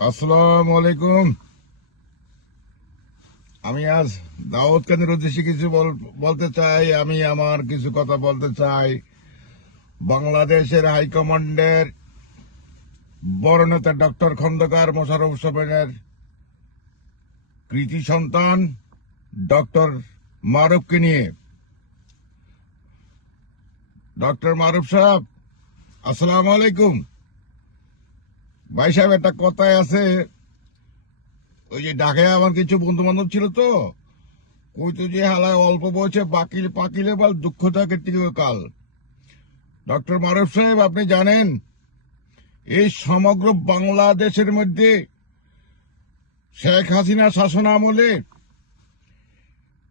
আসসালামু আলাইকুম আমি আজ দাউদ খানের উদ্দেশ্যে কিছু বল- বলতে চাই। আমি আমার কিছু কথা বলতে চাই। বাংলাদেশের হাইকমান্ডের বড় নেতা ডক্টর খন্দকার মোশারফ হোসেনের কৃতি সন্তান ডক্টর মারুফকে নিয়ে। ডক্টর মারুফ সাহেব আসসালামু আলাইকুম ভাই সাহেব, একটা কথায় আছে। ওই যে ঢাকায় আমার কিছু বন্ধু বান্ধব ছিল তো। কইতো যে, হালায় অল্প বয়সে বাকিলে পাকিলে বল দুঃখ থাকে কাল। ডক্টর মারুফ সাহেব, আপনি জানেন, এই সমগ্র বাংলাদেশের মধ্যে শেখ হাসিনা শাসন আমলে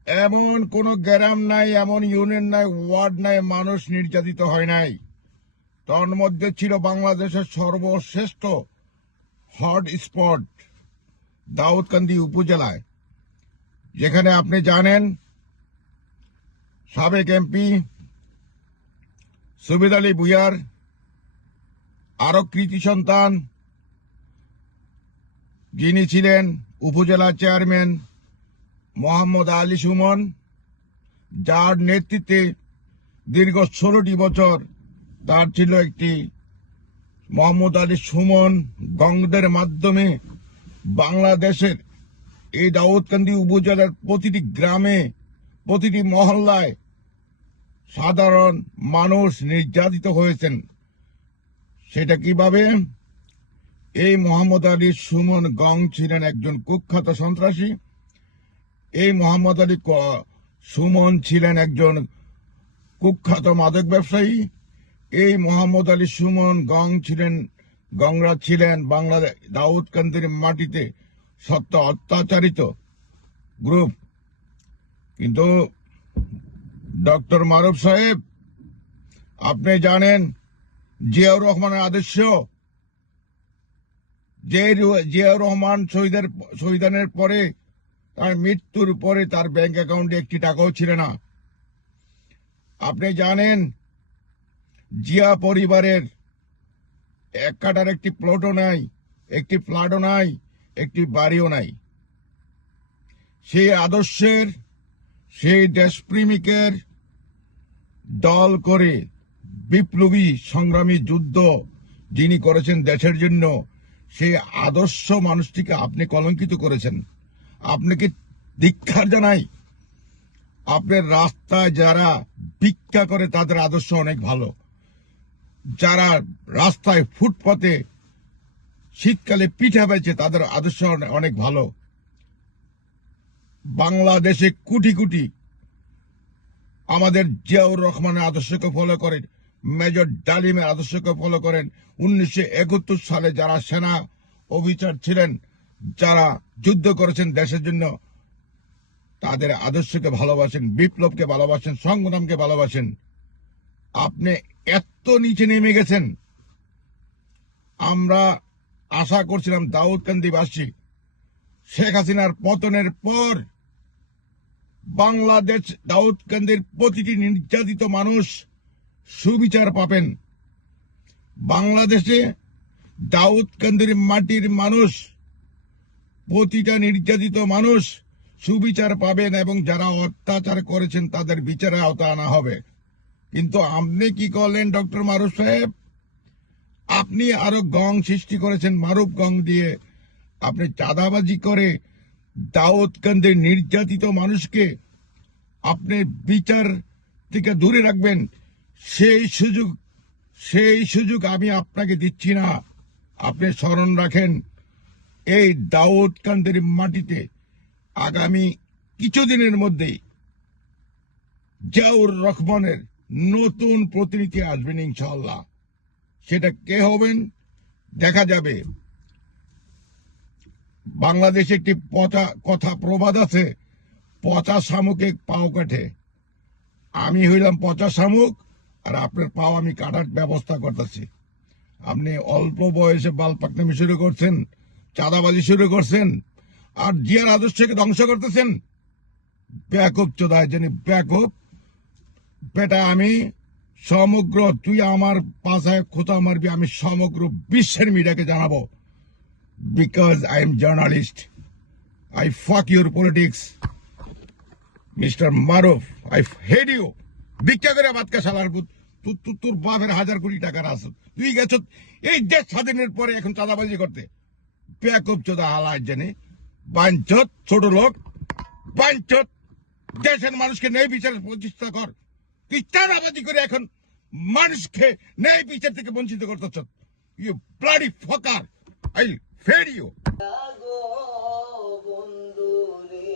এমন কোন গ্রাম নাই, এমন ইউনিয়ন নাই, ওয়ার্ড নাই, মানুষ নির্যাতিত হয় নাই। তন্মধ্যে ছিল বাংলাদেশের সর্বশ্রেষ্ঠ হট স্পট দাউদকান্দি উপজেলায়, যেখানে আপনি জানেন সাবেক এমপি সুবেদ আলী ভুইয়ার আরও কৃতি সন্তান, যিনি ছিলেন উপজেলা চেয়ারম্যান মোহাম্মদ আলী সুমন, যার নেতৃত্বে দীর্ঘ ষোলোটি বছর তার ছিল একটি মোহাম্মদ আলী সুমন গঙ্গদের মাধ্যমে বাংলাদেশের এই দাউদকান্দি উপজেলার প্রতিটি গ্রামে, প্রতিটি মহল্লায় সাধারণ মানুষ নির্যাতিত হয়েছেন। সেটা কীভাবে? এই মোহাম্মদ আলী সুমন গং ছিলেন একজন কুখ্যাত সন্ত্রাসী। এই মোহাম্মদ আলী সুমন ছিলেন একজন কুখ্যাত মাদক ব্যবসায়ী। এই মোহাম্মদ আলী সুমন গং ছিলেন, গংরা ছিলেন বাংলাদেশ দাউদকান্দির মাটিতে সত্য অত্যাচারিত গ্রুপ। কিন্তু ডক্টর মারুফ সাহেব, আপনি জানেন জিয়াউর রহমানের আদর্শ? যে জিয়াউর রহমান শহীদের, শহীদানের পরে, তার মৃত্যুর পরে তার ব্যাংক অ্যাকাউন্টে একটি টাকাও ছিল না। আপনি জানেন জিয়া পরিবারের এক কাটার একটি প্লটও নাই, একটি ফ্ল্যাটও নাই, একটি বাড়িও নাই। সেই আদর্শের, সেই দেশপ্রেমিকের দল করে বিপ্লবী সংগ্রামী যুদ্ধ যিনি করেছেন দেশের জন্য, সেই আদর্শ মানুষটিকে আপনি কলঙ্কিত করেছেন। আপনাকে দীক্ষার জানাই? আপনার রাস্তায় যারা ভিক্ষা করে, তাদের আদর্শ অনেক ভালো। যারা রাস্তায় ফুটপাতে শীতকালে পিঠা বেচে, তাদের আদর্শ অনেক ভালো। বাংলাদেশে কোটি কোটি আমাদের জিয়াউর রহমানের আদর্শকে ফলো করেন, মেজর ডালিমের আদর্শকে ফলো করেন। উনিশশো একাত্তর সালে যারা সেনা অফিসার ছিলেন, যারা যুদ্ধ করেছেন দেশের জন্য, তাদের আদর্শকে ভালোবাসেন, বিপ্লবকে ভালোবাসেন, সংগ্রামকে ভালোবাসেন। আপনি নিচে নেমে গেছেন। আমরা আশা করছিলাম দাউদকান্দিবাসী শেখ হাসিনার পতনের পর বাংলাদেশ দাউদকান্দির প্রতিটি নির্যাতিত মানুষ সুবিচার পাবেন। বাংলাদেশে দাউদকান্দির মাটির মানুষ, প্রতিটা নির্যাতিত মানুষ সুবিচার পাবেন এবং যারা অত্যাচার করেছেন তাদের বিচারে আওতা আনা হবে। কিন্তু আপনি কি করলেন, ডক্টর মারুফ সাহেব? আপনি আরও গং সৃষ্টি করেছেন, মারুফ গং দিয়ে। আপনি চাঁদাবাজি করে দাউদকান্দের নির্যাতিত মানুষকে আপনি বিচার থেকে দূরে রাখবেন, সেই সুযোগ সেই সুযোগ আমি আপনাকে দিচ্ছি না। আপনি স্মরণ রাখেন, এই দাউদকান্দের মাটিতে আগামী কিছুদিনের মধ্যেই জিয়াউর রহমানের নতুন প্রতিনিধি আসবেন ইনশাল্লাহ সেটা কে হবেন? দেখা যাবে। বাংলাদেশে একটি পচা কথা প্রবাদ আছে, পচা শামুকে পাও কাঠে আমি হইলাম পচা শামুক, আর আপনার পাও আমি কাটার ব্যবস্থা করতেছি। আপনি অল্প বয়সে বাল পাকনামি শুরু করছেন, চাঁদাবাজি শুরু করছেন, আর জিয়ার আদর্শকে ধ্বংস করতেছেন। ব্যাকপ চোদায়, জানি ব্যাকপ বেটা, আমি সমগ্র, তুই আমার পাশায় খোঁচা মারবি, আমি সমগ্র বিশ্বের মিডিয়াকে জানাব। Because I am journalist I fuck your politics mister Maruf I hate you ভিক্ষা করে বাদকা সালার তুই তোর বাপের হাজার কোটি টাকার আস তুই গেছ, এই দেশ স্বাধীনের পরে এখন চাঁদাবাজি করতে। পেয়াকপ চোদা হালায় জানে। বাঞ্চত ছোট লোক, বাঞ্চত। দেশের মানুষকে ন্যায় বিচারের প্রতিষ্ঠা কর। তুই চাঁদাবাজি করে এখন মানুষকে ন্যায় বিচার থেকে বঞ্চিত করতেছ you bloody fucker I fear you বন্ধু বন্ধুরে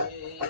Amém.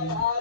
Yeah.